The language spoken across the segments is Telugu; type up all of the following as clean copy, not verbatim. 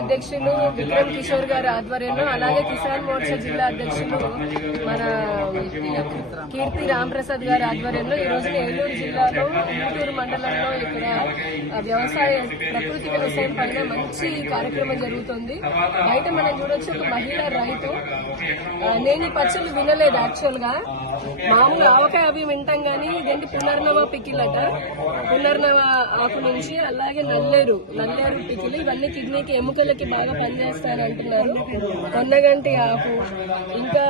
అధ్యక్షులు విక్రమ్ కిషోర్ గారి ఆధ్వర్యంలో, అలాగే కిసాన్ మోర్చా జిల్లా అధ్యక్షులు మన కీర్తి రాంప్రసాద్ గారి ఆధ్వర్యంలో ఈ రోజున ఏలూరు జిల్లాలో ఊటూరు మండలంలో ఇక్కడ ప్రకృతి వ్యవసాయం పైన మంచి కార్యక్రమం జరుగుతుంది. బయట మనం చూడొచ్చు, ఒక మహిళా రైతు, నేను ఈ పచ్చళ్ళు వినలేదు యాక్చువల్ గా, మామూలు ఆవకాయ అవి వింటాం గానీ ఇదేంటి పునర్నవ పికిల్ అట, పునర్నవ ఆకు నుంచి, అలాగే నల్లేరు పికిల్, ఇవన్నీ కిడ్నీకి ఎముకలకి బాగా పనిచేస్తాయంటున్నారు. కొన్నగంటి ఆకు, ఇంకా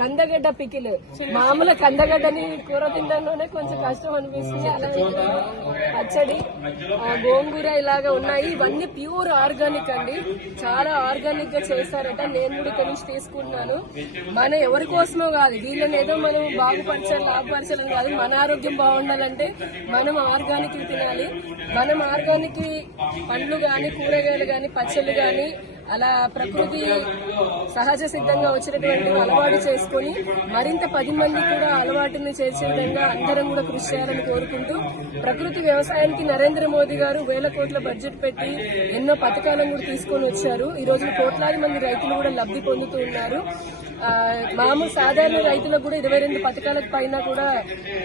కందగడ్డ పికిల్, మామూలు కందగడ్డని కూర తినడంలోనే కొంచెం కష్టం అనిపిస్తుంది. అలాగే పచ్చడి, గోంగూర ఇలాగా ఉన్నాయి. ఇవన్నీ ప్యూర్ ఆర్గానిక్ అండి, చాలా ఆర్గానిక్ గా చేస్తారట. నేను కూడా ఇక్కడ నుంచి తీసుకున్నాను. మన ఎవరి కోసమో కాదు, వీళ్ళని ఏదో మనం బాగుపరచాలి లాభపరచాలని కాదు, మన ఆరోగ్యం బాగుండాలంటే మనం ఆర్గానిక్ తినాలి. మనం ఆర్గానిక్ పండ్లు గాని, కూరగాయలు గాని, పచ్చళ్ళు గాని అలా ప్రకృతి సహజ సిద్ధంగా వచ్చినటువంటి అలవాటు చేసుకుని మరింత 10 మంది కూడా అలవాటుని చేసే విధంగా అందరం కూడా కృషి చేయాలని కోరుకుంటూ, ప్రకృతి వ్యవసాయానికి నరేంద్ర మోదీ గారు 1000 కోట్ల బడ్జెట్ పెట్టి ఎన్నో పథకాలను కూడా తీసుకొని వచ్చారు. ఈ రోజు కోట్లాది మంది రైతులు కూడా లబ్ధి పొందుతూ ఉన్నారు. మామూలు సాధారణ రైతులకు కూడా 22 పథకాలకు పైన కూడా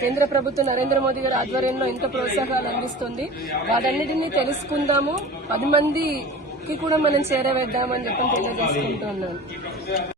కేంద్ర ప్రభుత్వం నరేంద్ర మోదీ గారి ఆధ్వర్యంలో ఎంతో ప్రోత్సాహాలు అందిస్తుంది. వాటన్నిటినీ తెలుసుకుందాము, 10 మందికి కూడా మనం చేరవేద్దామని చెప్పి తెలియజేసుకుంటున్నాను.